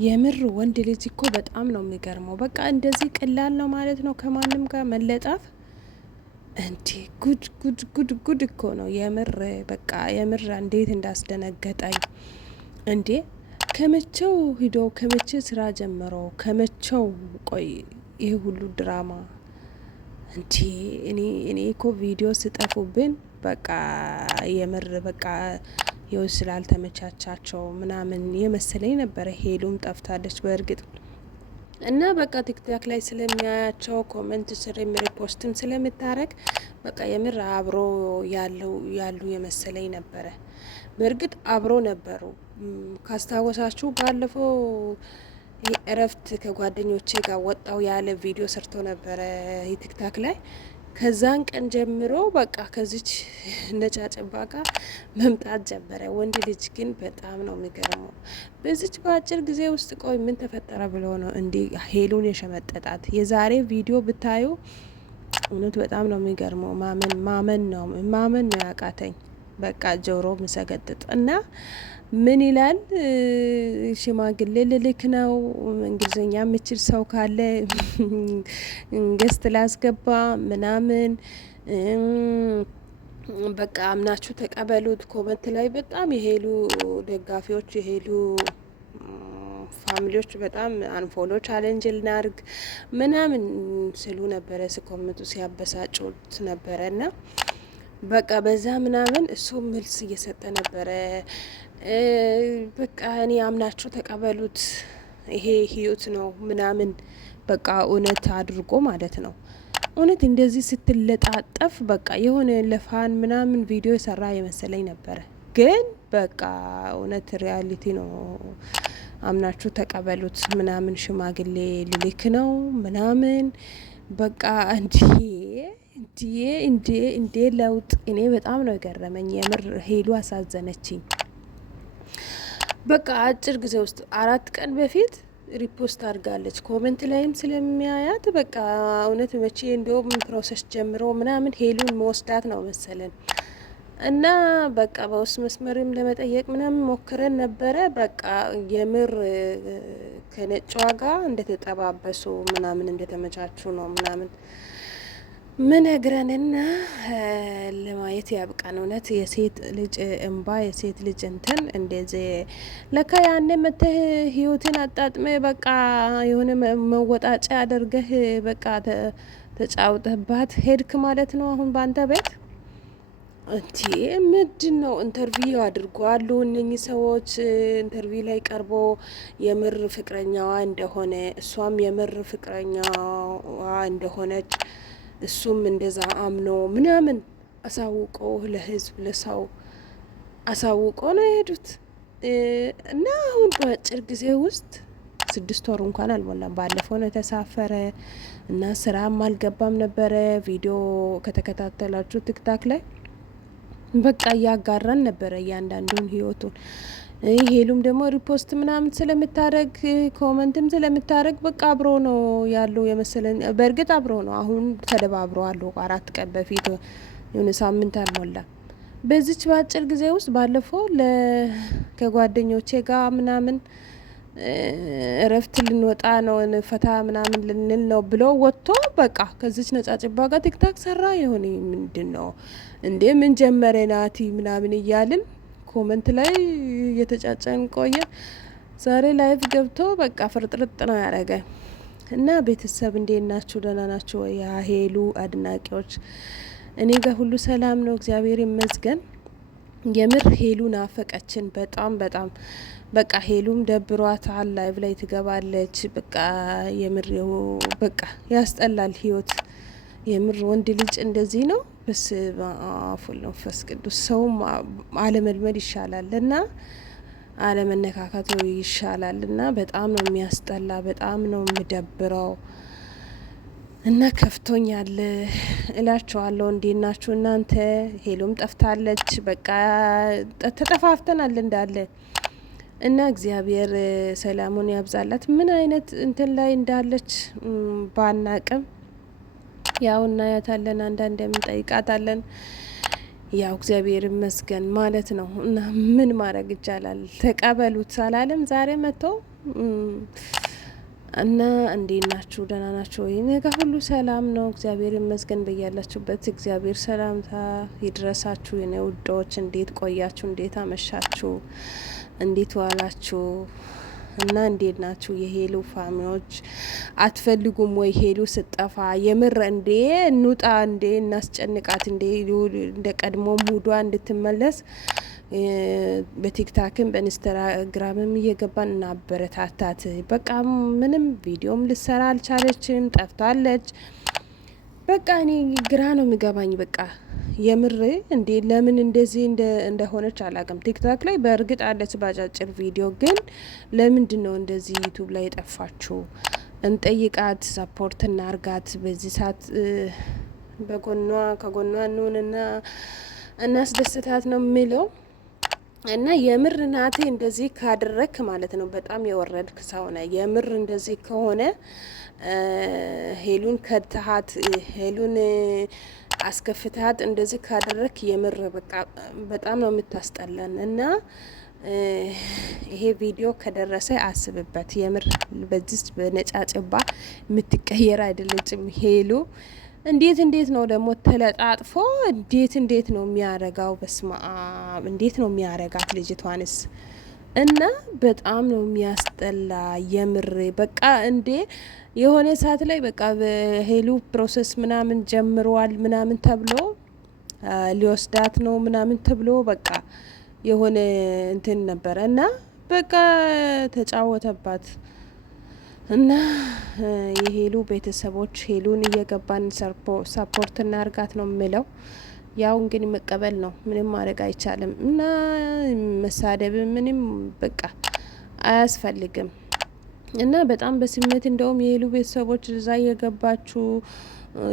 የምር ወንድ ልጅ እኮ በጣም ነው የሚገርመው። በቃ እንደዚህ ቀላል ነው ማለት ነው ከማንም ጋር መለጣፍ። እንዴ ጉድ ጉድ ጉድ ጉድ እኮ ነው የምር። በቃ የምር እንዴት እንዳስደነገጠኝ እንዴ! ከመቼው ሂዶ ከመቼ ስራ ጀምሮ ከመቼው ቆይ ይህ ሁሉ ድራማ እንዴ! እኔ እኮ ቪዲዮ ስጠፉብን በቃ የምር በቃ ይኸው ስላልተመቻቻቸው ምናምን የመሰለኝ ነበረ። ሄሉም ጠፍታለች በእርግጥ እና በቃ ቲክታክ ላይ ስለሚያያቸው ኮመንት ስር ሪፖስትም ስለምታረግ በቃ የምር አብሮ ያሉ የመሰለኝ ነበረ። በእርግጥ አብሮ ነበሩ። ካስታወሳችሁ ባለፈው እረፍት ከጓደኞቼ ጋር ወጣው ያለ ቪዲዮ ሰርቶ ነበረ ቲክታክ ላይ። ከዛን ቀን ጀምሮ በቃ ከዚች ነጫጭባ ጋር መምጣት ጀመረ። ወንድ ልጅ ግን በጣም ነው የሚገርመው። በዚች በአጭር ጊዜ ውስጥ ቆይ ምን ተፈጠረ ብሎ ነው እንዲህ ሄሉን የሸመጠጣት? የዛሬ ቪዲዮ ብታዩ እውነት በጣም ነው የሚገርመው። ማመን ነው ያቃተኝ። በቃ ጆሮ ምሰገጥጥ እና ምን ይላል? ሽማግሌ ልልክ ነው። እንግሊዝኛ የምችል ሰው ካለ ገስት ላስገባ ምናምን በቃ አምናችሁ ተቀበሉት። ኮመንት ላይ በጣም የሄሉ ደጋፊዎች የሄሉ ፋሚሊዎች በጣም አንፎሎ ቻሌንጅ ልናርግ ምናምን ስሉ ነበረ፣ ሲኮምቱ ሲያበሳጩት ነበረ። እና በቃ በዛ ምናምን እሱ መልስ እየሰጠ ነበረ። በቃ እኔ አምናችሁ ተቀበሉት፣ ይሄ ህይወት ነው ምናምን በቃ እውነት አድርጎ ማለት ነው። እውነት እንደዚህ ስትለጣጠፍ በቃ የሆነ ለፋን ምናምን ቪዲዮ የሰራ የመሰለኝ ነበረ። ግን በቃ እውነት ሪያሊቲ ነው። አምናችሁ ተቀበሉት ምናምን ሽማግሌ ልልክ ነው ምናምን በቃ እንዴ ለውጥ! እኔ በጣም ነው የገረመኝ የምር። ሄሉ አሳዘነችኝ። በቃ አጭር ጊዜ ውስጥ 4 ቀን በፊት ሪፖስት አድርጋለች። ኮመንት ላይም ስለሚያያት በቃ እውነት መቼ እንዲሁም ፕሮሰስ ጀምሮ ምናምን ሄሉን መወስዳት ነው መሰለን። እና በቃ በውስጥ መስመርም ለመጠየቅ ምናምን ሞክረን ነበረ። በቃ የምር ከነጯ ጋር እንደተጠባበሱ ምናምን እንደተመቻቹ ነው ምናምን ምነግረንና ለማየት ያብቃን። እውነት የሴት ልጅ እንባ የሴት ልጅ እንትን እንደዚህ ለካ ያኔ መተህ ህይወትን አጣጥመ በቃ የሆነ መወጣጫ አድርገህ በቃ ተጫውተህባት ሄድክ ማለት ነው። አሁን በአንተ ቤት እንዴ ምንድን ነው? ኢንተርቪው አድርጓሉ እነኚህ ሰዎች። ኢንተርቪው ላይ ቀርቦ የምር ፍቅረኛዋ እንደሆነ እሷም የምር ፍቅረኛዋ እንደሆነች እሱም እንደዛ አምኖ ምናምን አሳውቀው ለህዝብ ለሰው አሳውቀው ነው የሄዱት። እና አሁን በአጭር ጊዜ ውስጥ 6 ወር እንኳን አልሞላም። ባለፈው ነው የተሳፈረ እና ስራም አልገባም ነበረ። ቪዲዮ ከተከታተላችሁ ቲክታክ ላይ በቃ እያጋራን ነበረ እያንዳንዱን ህይወቱን። ሄሉም ደግሞ ሪፖስት ምናምን ስለምታረግ ኮመንትም ስለምታረግ በቃ አብሮ ነው ያለው የመሰለን። በእርግጥ አብሮ ነው። አሁን ተደባብሮ አሉ። 4 ቀን በፊት የሆነ ሳምንት አልሞላ። በዚች በአጭር ጊዜ ውስጥ ባለፈው ከጓደኞቼ ጋር ምናምን እረፍት ልንወጣ ነው ፈታ ምናምን ልንል ነው ብሎ ወጥቶ በቃ ከዚች ነጫጭባ ጋር ቲክታክ ሰራ። የሆነ ምንድን ነው እንዴ ምን ጀመረ ናቲ ምናምን እያልን ኮመንት ላይ እየተጫጫን ቆየ። ዛሬ ላይቭ ገብቶ በቃ ፍርጥርጥ ነው ያደረገ። እና ቤተሰብ እንዴት ናችሁ? ደህና ናችሁ ወይ? ሄሉ አድናቂዎች፣ እኔ ጋር ሁሉ ሰላም ነው፣ እግዚአብሔር ይመስገን። የምር ሄሉ ናፈቀችን በጣም በጣም። በቃ ሄሉም ደብሯታል። ላይቭ ላይ ትገባለች። በቃ የምር በቃ ያስጠላል ህይወት። የምር ወንድ ልጅ እንደዚህ ነው። በስመ አብ ወወልድ ወመንፈስ ቅዱስ። ሰውም አለመልመድ ይሻላል እና አለመነካካቱ ይሻላል እና በጣም ነው የሚያስጠላ፣ በጣም ነው የሚደብረው። እና ከፍቶኛል እላችኋለሁ። እንዴት ናችሁ እናንተ? ሄሉም ጠፍታለች። በቃ ተጠፋፍተናል እንዳለ እና እግዚአብሔር ሰላሙን ያብዛላት። ምን አይነት እንትን ላይ እንዳለች ባናቅም ያው እናያታለን፣ አንዳንድ የምንጠይቃታለን። ያው እግዚአብሔር ይመስገን ማለት ነው። እና ምን ማድረግ ይቻላል? ተቀበሉት አላለም ዛሬ መጥቶ እና እንዴት ናችሁ? ደህና ናችሁ ወይ? እኔ ጋ ሁሉ ሰላም ነው፣ እግዚአብሔር ይመስገን። በያላችሁበት እግዚአብሔር ሰላምታ ይድረሳችሁ የኔ ውዶች። እንዴት ቆያችሁ? እንዴት አመሻችሁ? እንዴት ዋላችሁ? እና እንዴት ናችሁ የሄሉ ፋሚሊዎች? አትፈልጉም ወይ ሄሉ ስጠፋ? የምር እንዴ እንውጣ እንዴ እናስጨንቃት እንዴ እንደ ቀድሞ ሙዷ እንድትመለስ በቲክታክም በኢንስታግራምም እየገባን እናበረታታት። በቃ ምንም ቪዲዮም ልሰራ አልቻለችም፣ ጠፍታለች። በቃ እኔ ግራ ነው የሚገባኝ። በቃ የምር እንዴ ለምን እንደዚህ እንደሆነች አላውቅም። ቲክታክ ላይ በእርግጥ አለች ባጫጭር ቪዲዮ፣ ግን ለምንድን ነው እንደዚህ ዩቱብ ላይ የጠፋችው? እንጠይቃት፣ ሰፖርት እናርጋት። በዚህ ሰዓት ከጎኗ እንሆንና እናስደስታት ነው የሚለው። እና የምር ናቴ እንደዚህ ካደረክ ማለት ነው በጣም የወረድክ ሰው ነህ። የምር እንደዚህ ከሆነ ሄሉን ከተሃት፣ ሄሉን አስከፍተሃት እንደዚህ ካደረክ የምር በቃ በጣም ነው የምታስጠላን። እና ይሄ ቪዲዮ ከደረሰ አስብበት። የምር በዚህ በነጫጭባ የምትቀየር አይደለችም ሄሉ። እንዴት ነው ደግሞ ተለጣጥፎ እንዴት ነው የሚያረጋው? በስማአብ እንዴት ነው የሚያረጋት ልጅቷንስ? እና በጣም ነው የሚያስጠላ የምር። በቃ እንዴ የሆነ ሰዓት ላይ በቃ በሄሉ ፕሮሰስ ምናምን ጀምረዋል ምናምን ተብሎ ሊወስዳት ነው ምናምን ተብሎ በቃ የሆነ እንትን ነበረ እና በቃ ተጫወተባት። እና የሄሉ ቤተሰቦች ሄሉን እየገባን ሰፖርት እናርጋት ነው የምለው። ያው እንግዲህ መቀበል ነው፣ ምንም ማድረግ አይቻልም። እና መሳደብ ምንም በቃ አያስፈልግም። እና በጣም በስሜት እንደውም የሄሉ ቤተሰቦች እዛ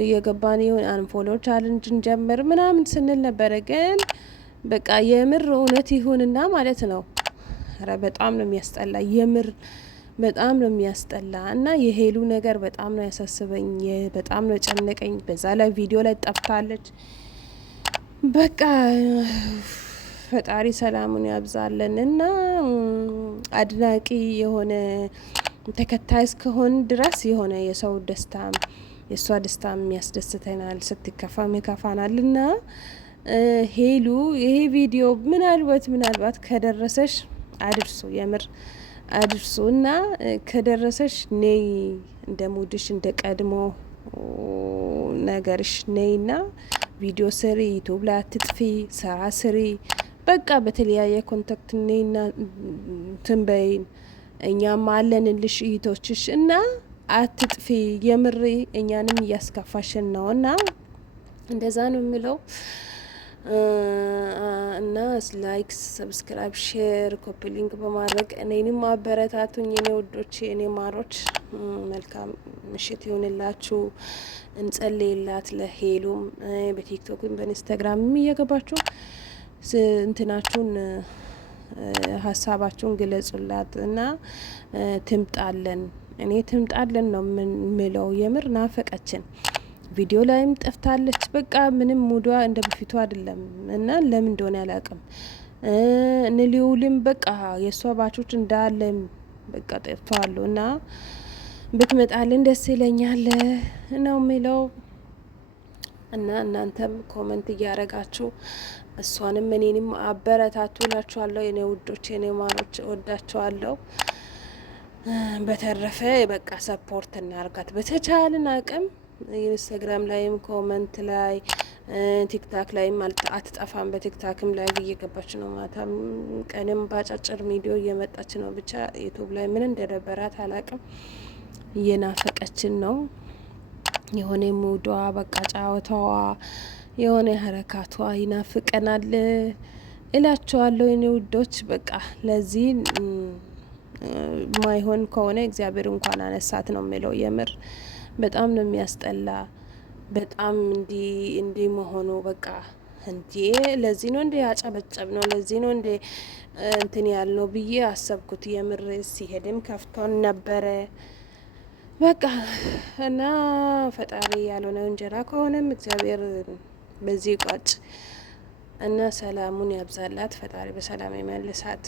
እየገባን ይሁን አንፎሎ ቻሌንጅ እንጀምር ምናምን ስንል ነበረ። ግን በቃ የምር እውነት ይሁንና ማለት ነው። ኧረ በጣም ነው የሚያስጠላ የምር በጣም ነው የሚያስጠላ። እና የሄሉ ነገር በጣም ነው ያሳስበኝ፣ በጣም ነው ጨነቀኝ። በዛ ላይ ቪዲዮ ላይ ጠፍታለች። በቃ ፈጣሪ ሰላሙን ያብዛለን። እና አድናቂ የሆነ ተከታይ እስከሆን ድረስ የሆነ የሰው ደስታ የእሷ ደስታ የሚያስደስተናል፣ ስትከፋም ይከፋናል። እና ሄሉ ይሄ ቪዲዮ ምናልባት ከደረሰሽ አድርሱ፣ የምር አድርሱ። እና ከደረሰሽ ነይ እንደ ሙድሽ እንደ ቀድሞ ነገርሽ ነይና ቪዲዮ ስሪ፣ ዩቱብ ላይ አትጥፊ፣ ስራ ስሪ። በቃ በተለያየ ኮንታክት ነይና ትንበይን፣ እኛም አለንልሽ እህቶችሽ። እና አትጥፊ፣ የምሬ እኛንም እያስከፋሽን ነው። እና እንደዛ ነው የምለው። እና ላይክ፣ ሰብስክራይብ፣ ሼር፣ ኮፒ ሊንክ በማድረግ እኔንም አበረታቱኝ የኔ ውዶች፣ የኔ ማሮች። መልካም ምሽት ይሁንላችሁ። እንጸልይላት ለሄሉም። በቲክቶክም በኢንስታግራምም እየገባችሁ እንትናችሁን ሀሳባችሁን ግለጹላት። እና ትምጣለን፣ እኔ ትምጣለን ነው ምለው። የምር ናፈቀችን። ቪዲዮ ላይም ጠፍታለች። በቃ ምንም ሙዷ እንደ በፊቱ አይደለም። እና ለምን እንደሆነ አላውቅም። እንሊውልም በቃ የእሷ ባቾች እንዳለ በቃ ጠፍተዋሉ። እና ብትመጣልን ደስ ይለኛል ነው የሚለው። እና እናንተም ኮመንት እያረጋችሁ እሷንም እኔንም አበረታቱ እላችኋለሁ። የኔ ውዶች፣ የኔ ማሮች እወዳችኋለሁ። በተረፈ በቃ ሰፖርት እናርጋት በተቻለን አቅም። ኢንስታግራም ላይም ኮመንት ላይ ቲክታክ ላይም አትጠፋም። በቲክታክም ላይ እየገባች ነው፣ ማታም ቀንም ባጫጭር ቪዲዮ እየመጣች ነው። ብቻ ዩቱብ ላይ ምን እንደደበራት አላቅም። እየናፈቀችን ነው። የሆነ ሙዷ በቃ ጫወታዋ፣ የሆነ ሀረካቷ ይናፍቀናል እላቸዋለሁ የኔ ውዶች። በቃ ለዚህ ማይሆን ከሆነ እግዚአብሔር እንኳን አነሳት ነው የሚለው። የምር በጣም ነው የሚያስጠላ። በጣም እንዲ መሆኑ በቃ እንዴ ለዚህ ነው እንዴ ያጨበጨብ ነው? ለዚህ ነው እንዴ እንትን ያልነው ብዬ አሰብኩት። የምር ሲሄድም ከፍቶን ነበረ በቃ። እና ፈጣሪ ያልሆነ እንጀራ ከሆነም እግዚአብሔር በዚህ ቋጭ። እና ሰላሙን ያብዛላት ፈጣሪ፣ በሰላም ይመልሳት።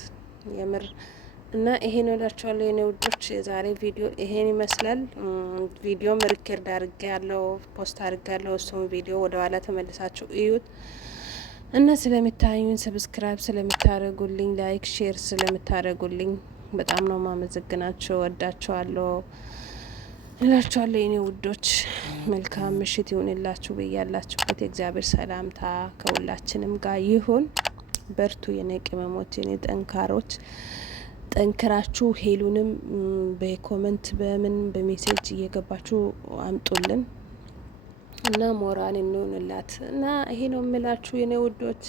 የምር እና ይሄን ወዳችኋለሁ የኔ ውዶች። የዛሬ ቪዲዮ ይሄን ይመስላል። ቪዲዮም ሪከርድ አድርጌ ያለው ፖስት አድርጌ ያለው እሱም ቪዲዮ ወደ ኋላ ተመልሳችሁ እዩት እና ስለምታዩኝ፣ ሰብስክራይብ ስለምታደርጉልኝ፣ ላይክ ሼር ስለምታደርጉልኝ በጣም ነው ማመሰግናችሁ። ወዳችኋለሁ እላችኋለሁ የኔ ውዶች። መልካም ምሽት ይሁንላችሁ በያላችሁበት። የእግዚአብሔር ሰላምታ ከሁላችንም ጋር ይሁን። በርቱ የኔ ቅመሞች፣ የኔ ጠንካሮች። ጠንክራችሁ ሄሉንም በኮመንት በምን በሜሴጅ እየገባችሁ አምጡልን እና ሞራል እንሆንላት እና ይሄ ነው የምላችሁ የኔ ውዶች።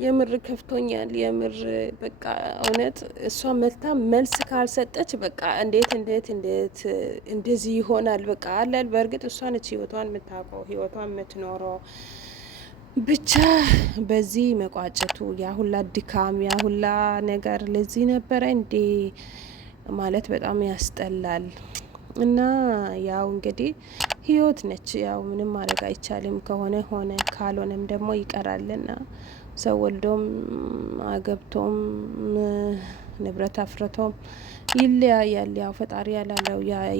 የምር ከፍቶኛል። የምር በቃ እውነት እሷ መታ መልስ ካልሰጠች በቃ እንዴት እንደዚህ ይሆናል? በቃ አላል። በእርግጥ እሷ ነች ህይወቷን የምታውቀው ህይወቷን የምትኖረው። ብቻ በዚህ መቋጨቱ ያ ሁላ ድካም ያ ሁላ ነገር ለዚህ ነበረ እንዴ ማለት በጣም ያስጠላል። እና ያው እንግዲህ ህይወት ነች። ያው ምንም ማድረግ አይቻልም። ከሆነ ሆነ፣ ካልሆነም ደግሞ ይቀራልና ሰው ወልዶም አገብቶም ንብረት አፍርቶም ይለያያል። ያው ፈጣሪ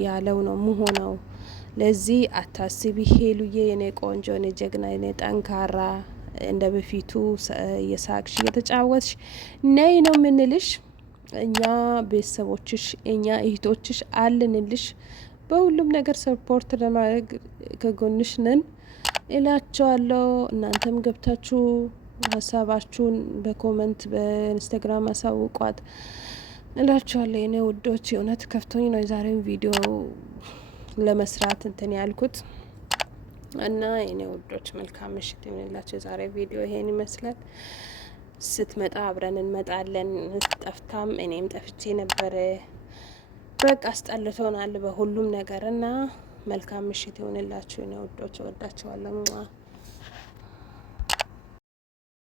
ያለው ነው መሆነው። ለዚህ አታስቢ ሄሉዬ፣ የኔ ቆንጆ፣ የኔ ጀግና፣ የኔ ጠንካራ፣ እንደ በፊቱ የሳቅሽ እየተጫወትሽ ነይ ነው ምንልሽ። እኛ ቤተሰቦችሽ፣ እኛ እህቶችሽ አልንልሽ። በሁሉም ነገር ሰፖርት ለማድረግ ከጎንሽ ነን እላቸዋለሁ። እናንተም ገብታችሁ ሀሳባችሁን በኮመንት በኢንስታግራም አሳውቋት እላችኋለሁ የኔ ውዶች። የእውነት ከፍቶኝ ነው የዛሬውን ቪዲዮ ለመስራት እንትን ያልኩት እና የኔ ውዶች መልካም ምሽት ይሁንላችሁ። የዛሬ ቪዲዮ ይሄን ይመስላል። ስትመጣ አብረን እንመጣለን። ጠፍታም እኔም ጠፍቼ ነበረ። በቃ አስጠልቶናል በሁሉም ነገር እና መልካም ምሽት ይሁንላችሁ የኔ ውዶች። ወዳችኋለሁ።